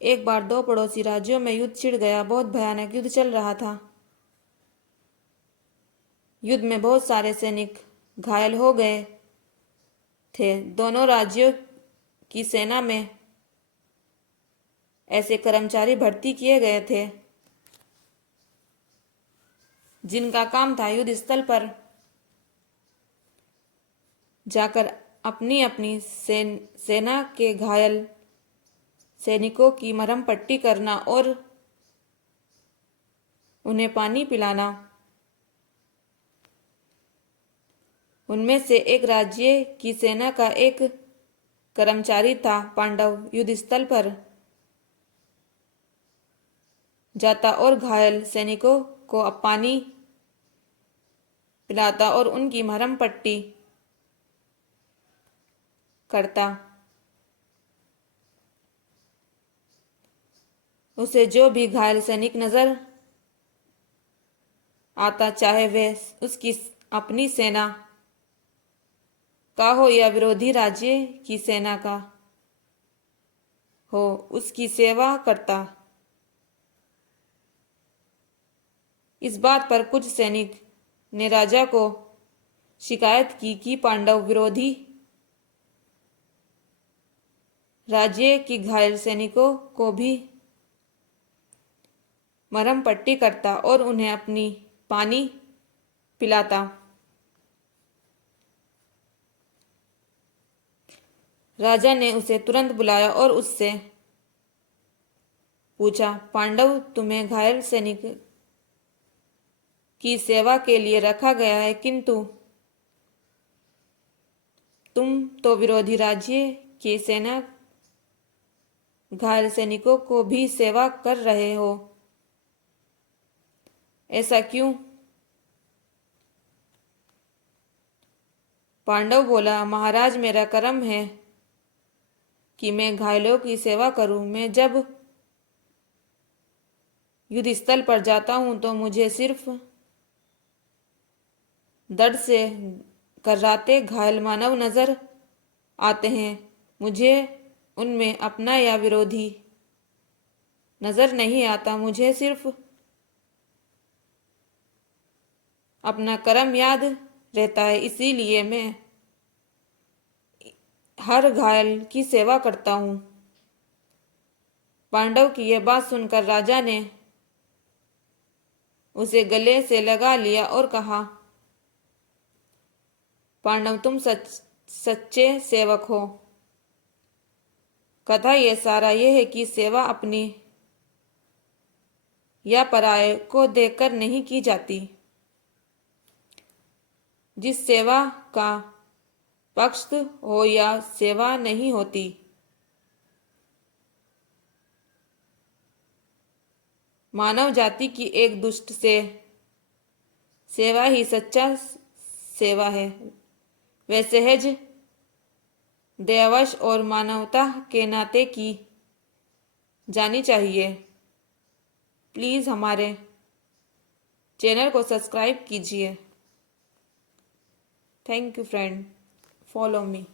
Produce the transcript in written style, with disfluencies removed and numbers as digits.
एक बार दो पड़ोसी राज्यों में युद्ध छिड़ गया। बहुत भयानक युद्ध चल रहा था। युद्ध में बहुत सारे सैनिक घायल हो गए थे। दोनों राज्यों की सेना में ऐसे कर्मचारी भर्ती किए गए थे जिनका काम था युद्ध स्थल पर जाकर अपनी अपनी सेना के घायल सैनिकों की मरहम पट्टी करना और उन्हें पानी पिलाना। उनमें से एक राज्य की सेना का एक कर्मचारी था। पांडव युद्ध स्थल पर जाता और घायल सैनिकों को पानी पिलाता और उनकी मरहम पट्टी करता। उसे जो भी घायल सैनिक नजर आता, चाहे वह उसकी अपनी सेना का हो या विरोधी राज्य की सेना का हो, उसकी सेवा करता। इस बात पर कुछ सैनिक ने राजा को शिकायत की कि पांडव विरोधी राज्य की घायल सैनिकों को भी मरहम पट्टी करता और उन्हें अपनी पानी पिलाता। राजा ने उसे तुरंत बुलाया और उससे पूछा, पांडव, तुम्हें घायल सैनिक की सेवा के लिए रखा गया है, किंतु तुम तो विरोधी राज्य की सेना घायल सैनिकों को भी सेवा कर रहे हो, ऐसा क्यों? पांडव बोला, महाराज, मेरा कर्म है कि मैं घायलों की सेवा करूं। मैं जब युद्ध स्थल पर जाता हूं तो मुझे सिर्फ दर्द से कर्राते घायल मानव नजर आते हैं। मुझे उनमें अपना या विरोधी नजर नहीं आता। मुझे सिर्फ अपना कर्म याद रहता है, इसीलिए मैं हर घायल की सेवा करता हूं। पांडव की यह बात सुनकर राजा ने उसे गले से लगा लिया और कहा, पांडव, तुम सच्चे सेवक हो। कथा ये सारा ये है कि सेवा अपनी या पराये को देखकर नहीं की जाती। जिस सेवा का पक्ष हो या सेवा नहीं होती। मानव जाति की एक दुष्ट से सेवा ही सच्चा सेवा है। वह सहज, दयावश और मानवता के नाते की जानी चाहिए। प्लीज हमारे चैनल को सब्सक्राइब कीजिए। Thank you friend, follow me.